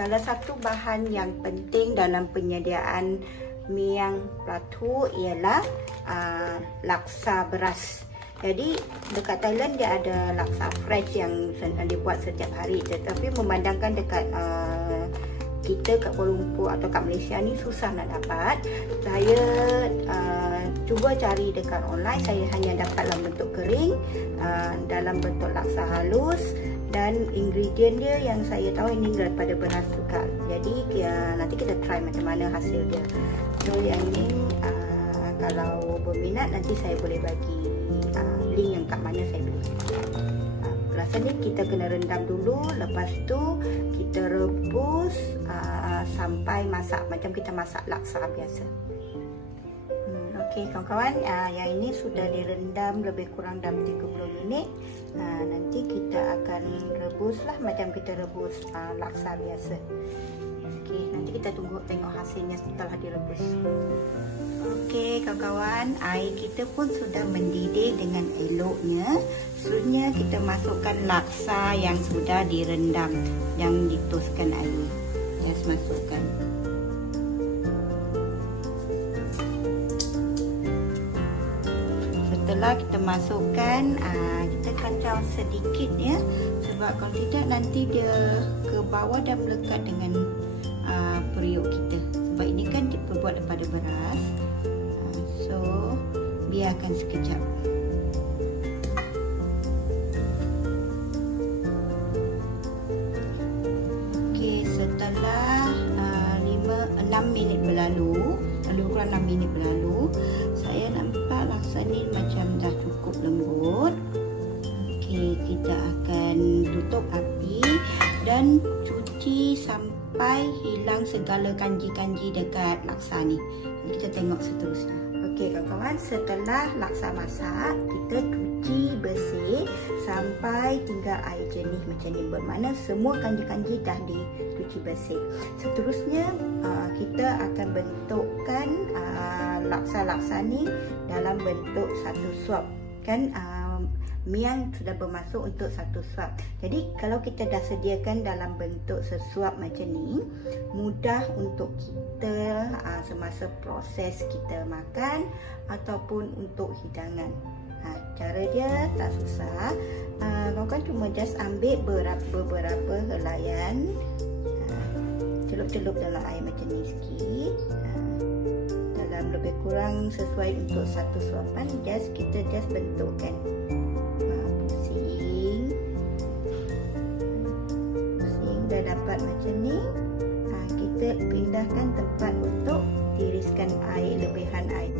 salah satu bahan yang penting dalam penyediaan Miang Plateau ialah laksa beras. Jadi dekat Thailand dia ada laksa fresh yang dibuat setiap hari, tetapi memandangkan dekat kita kat Kuala Lumpur atau kat Malaysia ni susah nak dapat. Saya cuba cari dekat online, saya hanya dapat dalam bentuk kering, dalam bentuk laksa halus, dan ingredient dia yang saya tahu ini daripada beras juga. Jadi nanti kita try macam mana hasil dia. So yang ini kalau berminat nanti saya boleh bagi link yang kat mana saya beli. Beras ni kita kena rendam dulu, lepas tu kita rebus sampai masak macam kita masak laksa biasa. Okey kawan-kawan, yang ini sudah direndam lebih kurang dalam 30 minit. Nanti kita akan rebuslah macam kita rebus laksa biasa. Okey, nanti kita tengok hasilnya setelah direbus. Okey kawan-kawan, air kita pun sudah mendidih dengan eloknya. Seterusnya kita masukkan laksa yang sudah direndam, yang ditoskan air. Just masukkan. Setelah kita masukkan, kita kacau sedikit ya, sebab kalau tidak nanti dia ke bawah dan melekat dengan periuk kita. Sebab ini kan dibuat daripada beras, so biarkan sekejap. Okey, setelah 6 minit berlalu, lebih kurang 6 minit berlalu, saya nampak laksa ni macam dah cukup lembut. Okey, kita akan tutup api dan cuci sampai hilang segala kanji-kanji dekat laksa ni. Kita tengok seterusnya. Okey kawan-kawan, setelah laksa masak, kita cuci bersih sampai tinggal air jernih macam ni. Bermakna semua kanji-kanji dah dicuci bersih. Seterusnya kita akan bentukkan laksa-laksa ni dalam bentuk satu suap. Kan miang sudah bermasuk untuk satu suap. Jadi kalau kita dah sediakan dalam bentuk sesuap macam ni, mudah untuk kita semasa proses kita makan ataupun untuk hidangan. Cara dia tak susah. Kawan-kawan cuma just ambil beberapa helaian, celup-celup dalam air macam ni sikit, dalam lebih kurang sesuai untuk satu suapan. Kita bentukkan. Dah dapat macam ni, kita pindahkan tempat untuk tiriskan air, lebihan air.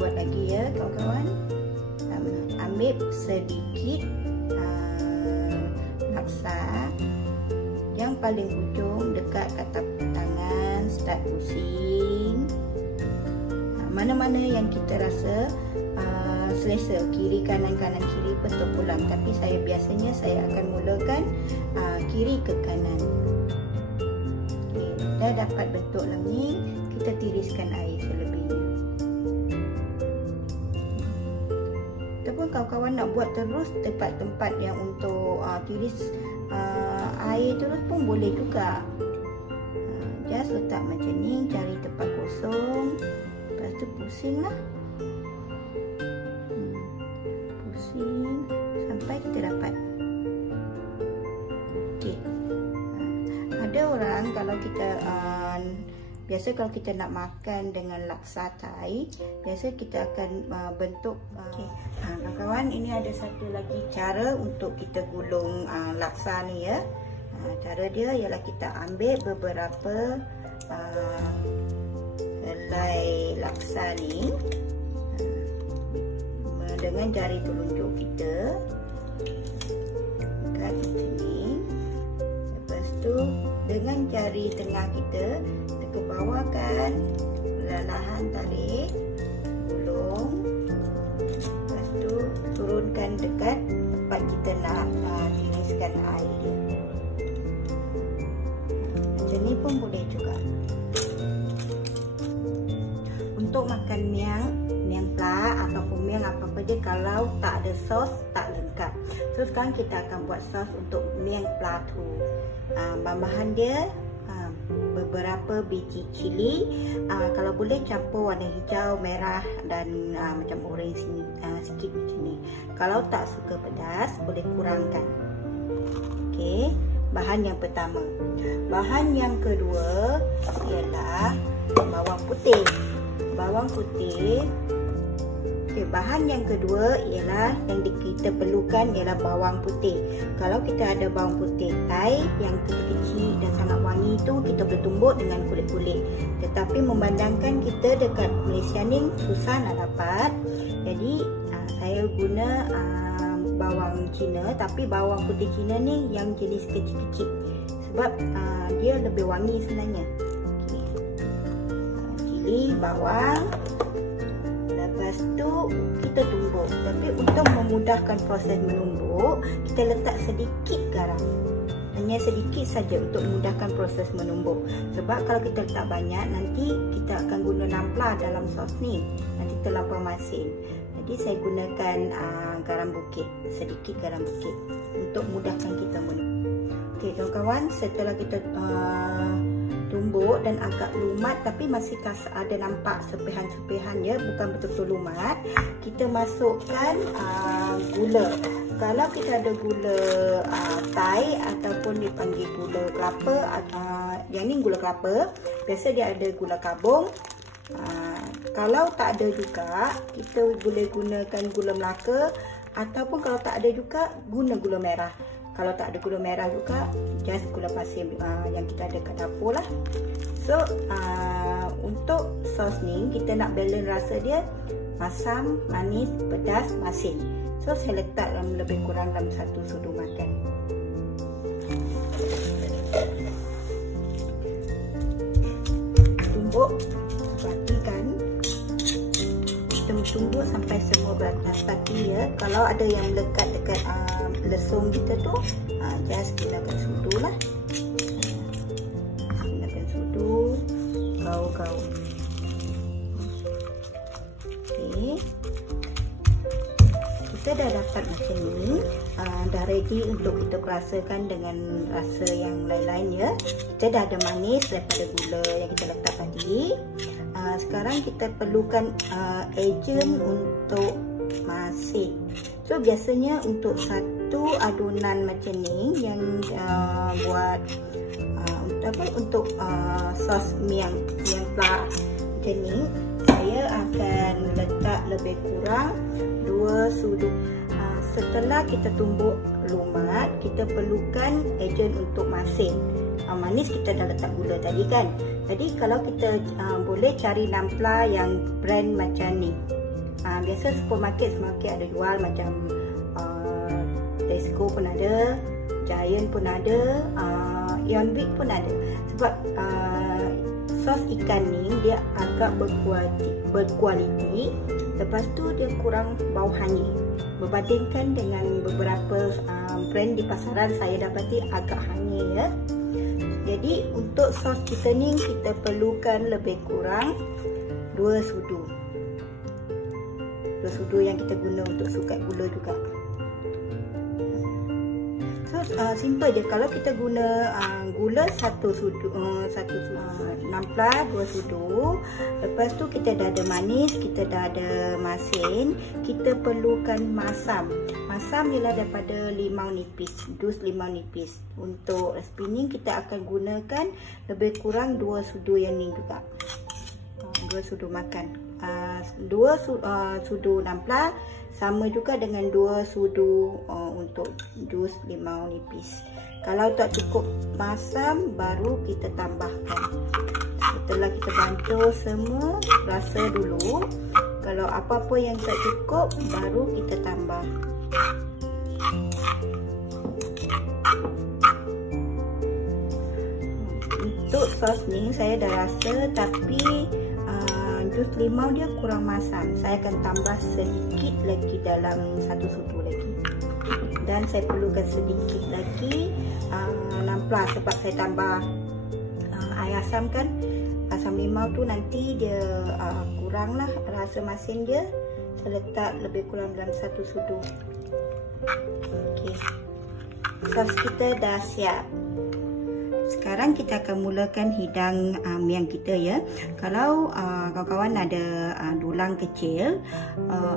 Buat lagi ya kawan-kawan. Ambil sedikit laksa yang paling ujung dekat kat tangan, start pusing. Mana-mana yang kita rasa selesa, kiri kanan kiri betul pulang, tapi biasanya saya akan mulakan kiri ke kanan. Okay, dah dapat bentuk ni, kita tiriskan air selebihnya. Ataupun kawan-kawan nak buat terus tempat-tempat yang untuk tiris air terus pun boleh juga. Just letak macam ni, cari tempat kosong, lepas tu pusing lah. Pusing sampai kita dapat. Okey. Ada orang kalau kita Biasa kalau kita nak makan dengan laksa Thai, biasa kita akan bentuk. Kawan-kawan, ini ada satu lagi cara untuk kita gulung laksa ni ya. Cara dia ialah kita ambil beberapa helai laksa ni dengan jari telunjuk kita, angkat macam ni. Lepas tu dengan jari tengah kita ke bawah kan, perlahan tarik, gulung. Lepas tu turunkan dekat tempat kita nak tiriskan air dia. Macam ni pun boleh juga. Untuk makan miang pla ataupun miang apa-apa je, kalau tak ada sos tak lengkap. So sekarang kita akan buat sos untuk miang pla tu. Bahan dia beberapa biji cili, kalau boleh campur warna hijau, merah dan macam orange ni, sikit macam ni. Kalau tak suka pedas boleh kurangkan. Okey, bahan yang pertama. Bahan yang kedua ialah bawang putih. Bawang putih. Okey, bahan yang kedua ialah yang kita perlukan ialah bawang putih. Kalau kita ada bawang putih Thai yang kecil-kecil dan sangat wangi tu, kita boleh tumbuk dengan kulit-kulit. Tetapi memandangkan kita dekat Malaysia ni susah nak dapat, jadi saya guna bawang Cina, tapi bawang putih Cina ni yang jenis kecil-kecil sebab dia lebih wangi sebenarnya. Okay. Cili, bawang. Lepas tu kita tumbuk. Tapi untuk memudahkan proses menumbuk, kita letak sedikit garam. Hanya sedikit saja untuk memudahkan proses menumbuk. Sebab kalau kita letak banyak, nanti kita akan guna nampla dalam sos ni. Nanti terlampau masin. Jadi saya gunakan garam bukit, sedikit garam bukit untuk mudahkan kita menumbuk. Okey kawan-kawan, setelah kita tumbuk dan agak lumat tapi masih ada nampak sepihan-sepihan ya, bukan betul-betul lumat, kita masukkan gula. Kalau kita ada gula Thai ataupun dipanggil gula kelapa, yang ni gula kelapa, biasa dia ada gula kabung. Kalau tak ada juga, kita boleh gunakan gula Melaka, ataupun kalau tak ada juga guna gula merah. Kalau tak ada gula merah juga, just gula pasir yang kita ada kat dapur lah. So untuk sos ni kita nak balance rasa dia masam, manis, pedas, masin. So saya letak lebih kurang dalam 1 sudu makan. Tumbuk, batikan. Kita tumbuk sampai semua bati ya. Kalau ada yang melekat dekat lesung kita tu, just gunakan sudu lah. Gunakan sudu, gaul-gaul. Okay. Kita dah dapat macam ni, dah ready untuk kita perasakan dengan rasa yang lain-lain ya. Kita dah ada manis daripada gula yang kita letak tadi. Sekarang kita perlukan ejen untuk masin. So biasanya untuk satu adunan macam ni yang buat untuk sos miang pla macam ni, saya akan letak lebih kurang 2 sudu. Setelah kita tumbuk lumat, kita perlukan ejen untuk masin. Manis kita dah letak gula tadi kan. Jadi kalau kita boleh cari nampla yang brand macam ni. Biasa supermarket ada jual, macam Tesco pun ada, Giant pun ada, Eonbig pun ada. Sebab sos ikan ni dia agak berkualiti, lepas tu dia kurang bau hanyir. Berbandingkan dengan beberapa brand di pasaran, saya dapati agak hanyir ya. Jadi untuk sos kita ni kita perlukan lebih kurang 2 sudu. 2 sudu yang kita guna untuk sukat gula juga. So simple je. Kalau kita guna gula 1 sudu, 2 sudu. Lepas tu kita dah ada manis, kita dah ada masin. Kita perlukan masam. Masam ialah daripada limau nipis, dus limau nipis. Untuk spinning kita akan gunakan lebih kurang 2 sudu yang ni juga. 2 sudu makan. 2 sudu nampla sama juga dengan 2 sudu untuk jus limau nipis. Kalau tak cukup masam, baru kita tambahkan. Setelah kita bancuh semua, rasa dulu. Kalau apa-apa yang tak cukup, baru kita tambah. Untuk sos ni saya dah rasa, tapi jus limau dia kurang masam. Saya akan tambah sedikit lagi dalam 1 sudu lagi. Dan saya perlukan sedikit lagi nampla sebab saya tambah air asam kan. Asam limau tu nanti dia kurang lah rasa masin dia. Saya letak lebih kurang dalam 1 sudu. Okey. Sos kita dah siap. Sekarang kita akan mulakan hidang miang kita ya. Kalau kawan-kawan ada dulang kecil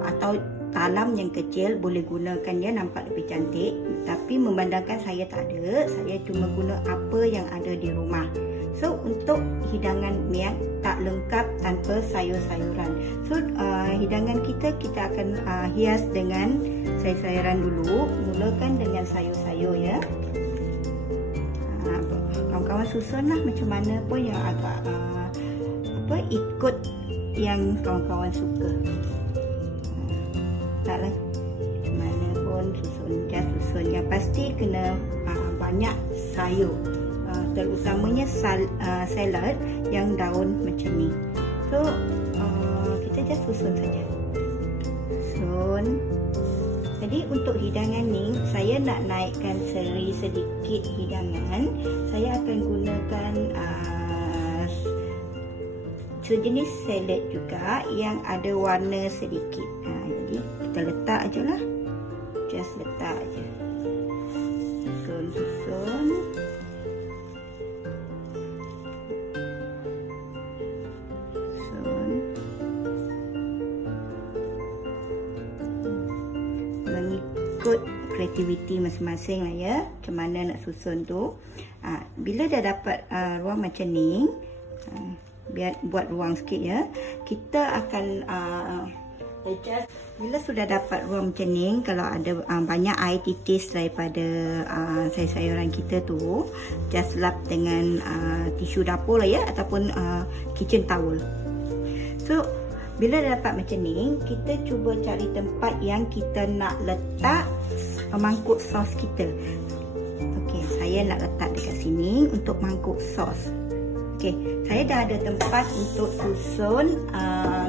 atau talam yang kecil, boleh gunakan ya, nampak lebih cantik. Tapi memandangkan saya tak ada, saya cuma guna apa yang ada di rumah. So untuk hidangan miang tak lengkap tanpa sayur-sayuran. So hidangan kita akan hias dengan sayur-sayuran dulu. Mulakan dengan sayur-sayur ya. Kawan-kawan susun lah macam mana pun yang agak ikut yang kawan-kawan suka. Taklah macam mana pun susun, just susun. Yang pasti kena banyak sayur, terutamanya salad yang daun macam ni. So kita just susun saja. Susun. Jadi untuk hidangan ni, saya nak naikkan seri sedikit hidangan. Saya akan gunakan sejenis salad juga yang ada warna sedikit. Jadi kita letak aje lah. Just letak aje. Susun. Mengikut kreativiti masing-masing lah ya, macam mana nak susun tu. Bila dah dapat ruang macam ni, biar buat ruang sikit ya, kita akan adjust. Bila sudah dapat ruang macam ni, kalau ada banyak air titis daripada sayur-sayuran kita tu, just lap dengan tisu dapur lah ya, ataupun kitchen towel. So bila dah dapat macam ni, kita cuba cari tempat yang kita nak letak mangkuk sos kita. Okey, saya nak letak dekat sini untuk mangkuk sos. Okey, saya dah ada tempat untuk susun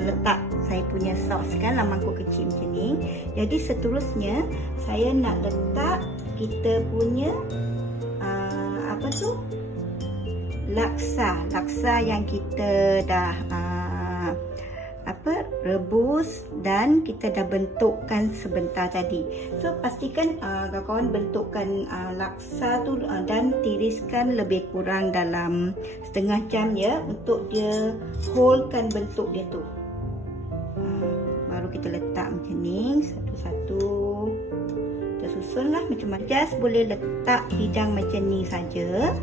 letak saya punya sos kan, dalam mangkuk kecil macam ni. Jadi seterusnya saya nak letak kita punya laksa yang kita dah rebus dan kita dah bentukkan sebentar tadi. So pastikan kawan-kawan bentukkan laksa tu dan tiriskan lebih kurang dalam setengah jam ya, untuk dia wholekan bentuk dia tu. Baru kita letak macam ni satu-satu. Kita susunlah macam mana. Just boleh letak hidang macam ni saja.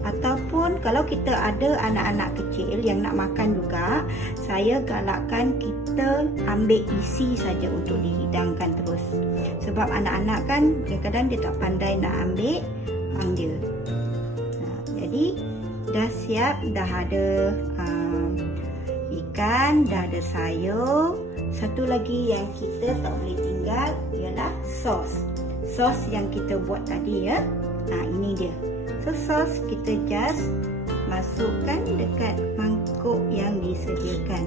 Ataupun kalau kita ada anak-anak kecil yang nak makan juga, saya galakkan kita ambil isi saja untuk dihidangkan terus. Sebab anak-anak kan kadang-kadang dia tak pandai nak ambil hang dia. Jadi dah siap, dah ada ikan, dah ada sayur. Satu lagi yang kita tak boleh tinggal ialah sos. Sos yang kita buat tadi ya. Ini dia. So sos kita just masukkan dekat mangkuk yang disediakan.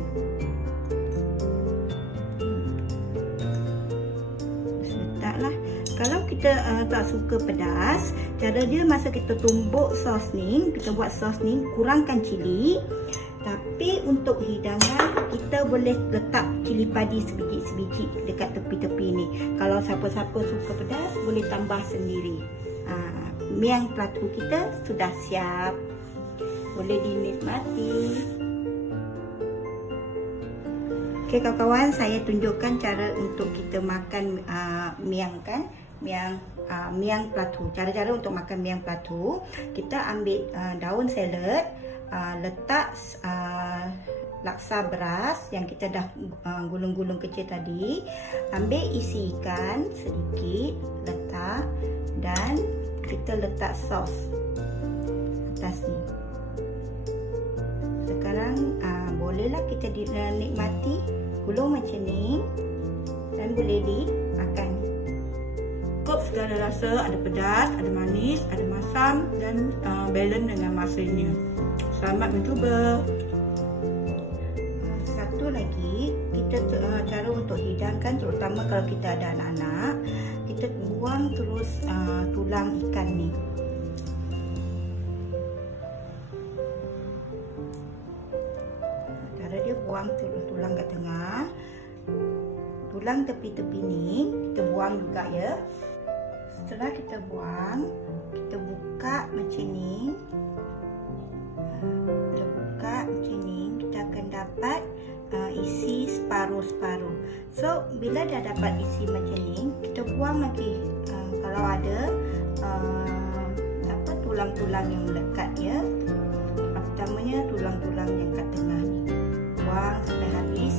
Letaklah. Kalau kita tak suka pedas, cara dia masa kita tumbuk sos ni, kita buat sos ni, kurangkan cili. Tapi untuk hidangan kita boleh letak cili padi sebiji-sebiji dekat tepi-tepi ni. Kalau siapa-siapa suka pedas boleh tambah sendiri. Miang pelatu kita sudah siap. Boleh dinikmati. Okey kawan-kawan, saya tunjukkan cara untuk kita makan miang kan. Miang pelatu. Cara-cara untuk makan miang pelatu, kita ambil daun salad, letak laksa beras yang kita dah gulung-gulung kecil tadi, ambil isi ikan sedikit, letak, dan kita letak sos atas ni. Sekarang bolehlah kita nikmati gulung macam ni dan boleh dimakan. Cukup segala rasa, ada pedas, ada manis, ada masam dan balance dengan masanya. Selamat mencuba. Satu lagi, kita cara untuk hidangkan, terutama kalau kita ada anak-anak, kita buang terus tulang ikan ni. Cara dia buang tulang kat tengah. Tulang tepi-tepi ni kita buang juga ya. Setelah kita buang, kita buka macam ni. Kita buka macam ni, kita akan dapat isi separuh-separuh. So bila dah dapat isi macam ni, kita buang lagi kalau ada tulang-tulang yang melekat ya. Pertamanya tulang-tulang yang kat tengah ni, buang sampai habis.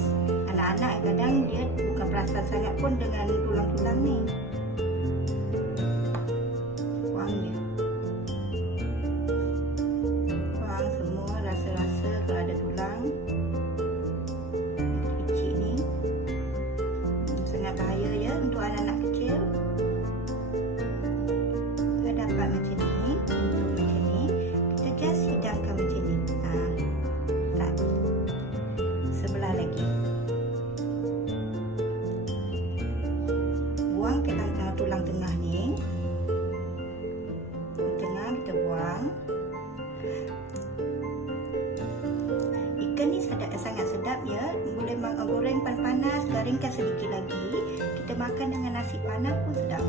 Anak-anak kadang dia bukan perasan sangat pun dengan tulang-tulang ni. Buang dia. Buang semua rasa-rasa kalau ada tulang kecil ni. Sangat bahaya ya untuk anak-anak kecil. Kita dapat macam ni, untuk macam ni, kita just hidangkan macam ni. Tak. Sebelah lagi. Buang ke tulang tengah ni. Tengah kita buang. Ikan ni sangat sedap ya. Boleh goreng panas-panas, garingkan sedikit lagi. Kita makan dengan nasi panas pun sedap.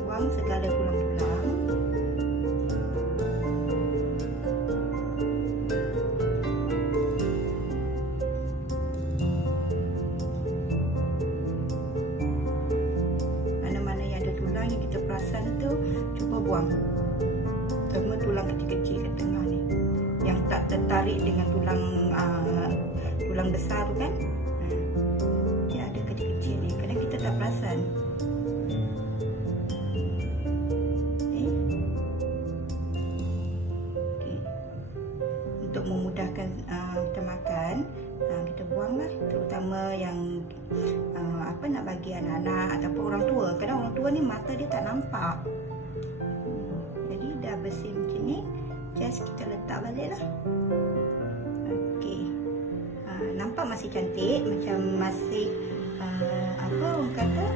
Buang segala tulang-tulang. Mana-mana yang ada tulang yang kita perasan tu, cuba buang. Semua tulang kecil-kecil kat tengah ni, yang tak tertarik dengan tulang besar tu kan. Dia ada kecil-kecil ni, kadang kita tak perasan. Okay. Untuk memudahkan kita makan, kita buanglah, terutama yang nak bagi anak-anak ataupun orang tua. Kadang orang tua ni mata dia tak nampak. Jadi dah bersih macam ni, just kita letak balik lah. Okey. Nampak masih cantik, macam masih orang kata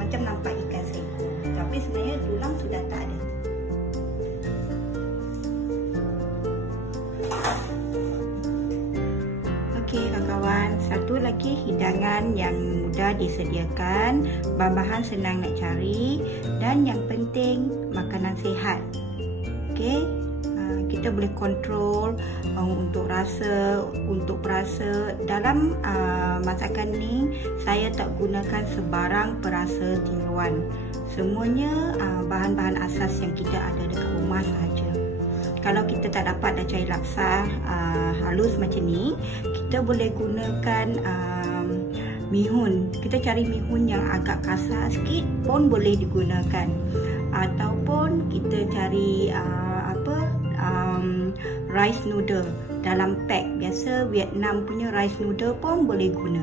macam nampak ikan seekor, tapi sebenarnya tulang sudah tak ada. Okey kawan-kawan, satu lagi hidangan yang mudah disediakan, bahan-bahan senang nak cari, dan yang penting makanan sihat. Okey, kita boleh kontrol untuk rasa, untuk perasa. Dalam masakan ni saya tak gunakan sebarang perasa tiruan. Semuanya bahan-bahan asas yang kita ada dekat rumah sahaja. Kalau kita tak dapat dah cari laksa halus macam ni, kita boleh gunakan mihun. Kita cari mihun yang agak kasar sikit pun boleh digunakan. Ataupun kita cari rice noodle dalam pack. Biasa Vietnam punya rice noodle pun boleh guna.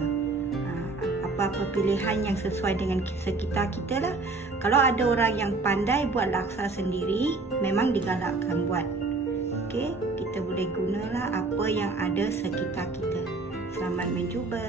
Apa-apa pilihan yang sesuai dengan sekitar kita lah. Kalau ada orang yang pandai buat laksa sendiri, memang digalakkan buat. Okey, kita boleh gunalah apa yang ada sekitar kita. Selamat mencuba.